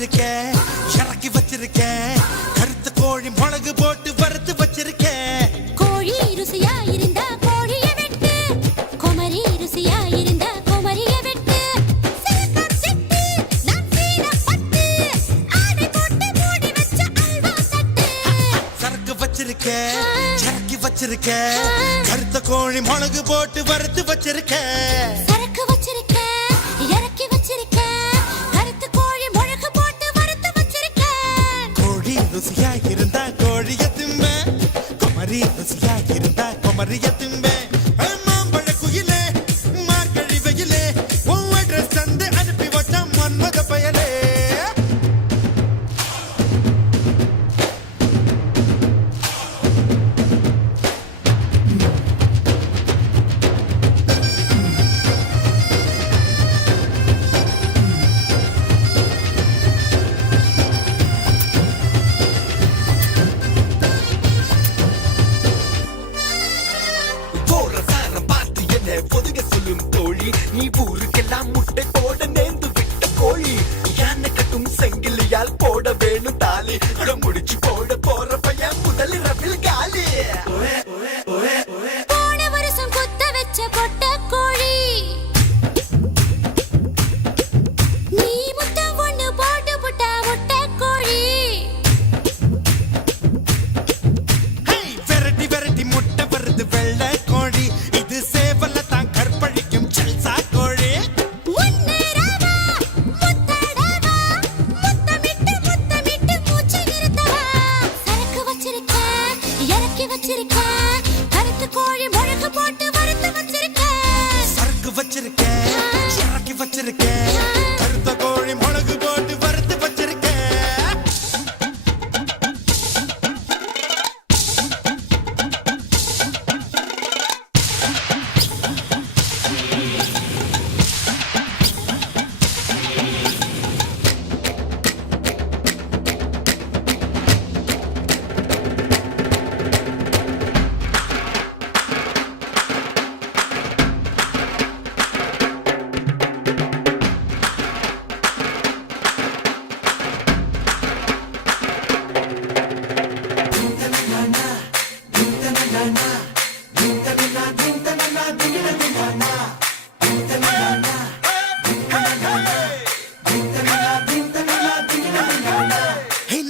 வச்சிருக்கேன், இறக்கி வச்சிருக்கேன். கருத்த கோழி மிளகு போட்டு வறுத்து வச்சிருக்கேன். கோழி ருசியா இருந்தா கோழிய வெட்டு, குமரி ருசியா இருந்தா குமரிய வெட்டு. சிலக்கம் சிட்டு நான் சீனப்பட்டு, ஆடை போட்டு மூடி வச்ச அல்வா தட்டு. சரக்கு வச்சிருக்கேன், இறக்கி வச்சிருக்கேன். கருத்த கோழி மிளகு போட்டு வறுத்து வச்சிருக்கேன். சரக்கு வச்சிருக்கேன், இறக்கி வச்சிருக்கேன். கருத்து கோழி மிளகு போட்டு வறுத்து வச்சிருக்கேன். கோழி ருசியா இருந்தா கோழிய திம்ப, குமரி ருசியா இருந்தா குமரிய திம்ப. மாம்பழ குயிலே, மார்கழி வெயிலே, உன் அட்ரஸ் தந்து அனுப்பி வச்ச மன்மத பயலே. ஒதுங்க சொல்லும் தோழி, நீ ஊருக்கெல்லாம் முட்டை போட நேர்ந்து விட்ட கோழி. யானை கட்டும் செங்கிலியால் போட வேணும் தாலி. முடிச்சு போட போற பையன் முதல் ரவில் காலி. போன வருஷம் குத்த வச்ச கொட்ட கோழி, நீ முத்தம் ஒண்ணு போட்டு புட்டா முட்டை கோழி. வெரைட்டி வெரைட்டி முட்டை வருது வெள்ளை கோழி. இது சேவல தான் கற்பழிக்கும் செல்சா கோழி. முன்னேறவா, முத்தடவா, முத்தமிட்டு முத்தமிட்டு மூச்சு நிறுத்தவா. சரக்கு வச்சிருக்கேன், இறக்கி வச்சிருக்கேன். கருத்து கோழி மிளகு போட்டு வறுத்து வச்சிருக்கேன். சரக்கு வச்சிருக்கேன், இறக்கி வச்சிருக்கேன். கருத்த கோழி மிளகு போட்டு வறுத்து வச்சிருக்கேன்.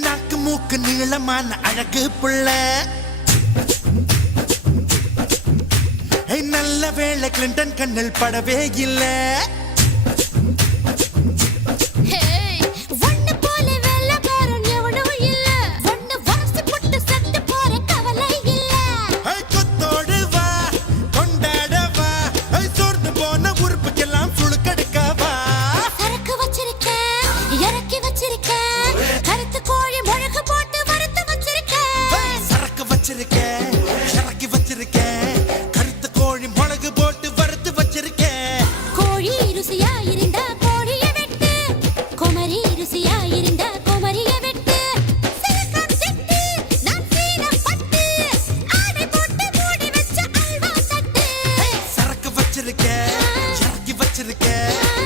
நாக்கு மூக்கு நீளமான அழகு புள்ள. நல்ல வேளை கிளின்டன் கண்ணில் படவே இல்லை. ஒண்ணு போல வெள்ளக்காரன் எவனும் இல்ல. ஒண்ணு வாசி புட்டு செத்து போற கவலை இல்ல. கொத்தோடு வா, கொண்டாட வா. சோர்ந்து போன உறுப்புக்கெல்லாம் சுழுக்கெடுக்கவா. சரக்கு வச்சிருக்கேன், இறக்கி வச்சிருக்கேன். கருத்து கோழி மிளகு போட்டு வறுத்து வச்சிருக்கேன். சரக்கு வச்சிருக்கேன், இறக்கி வச்சிருக்கேன். கருத்த கோழி மிளகு போட்டு வறுத்து வச்சிருக்கேன். கோழி ருசியா இருந்தா கோழிய வெட்டு, குமரி ருசியா இருந்தா குமரிய வெட்டு. சிலக்கம் சிட்டு நான் சீனப்பட்டு, ஆடை போட்டு மூடி வச்ச அல்வா தட்டு. சரக்கு வச்சிருக்கேன், இறக்கி வச்சிருக்கேன்.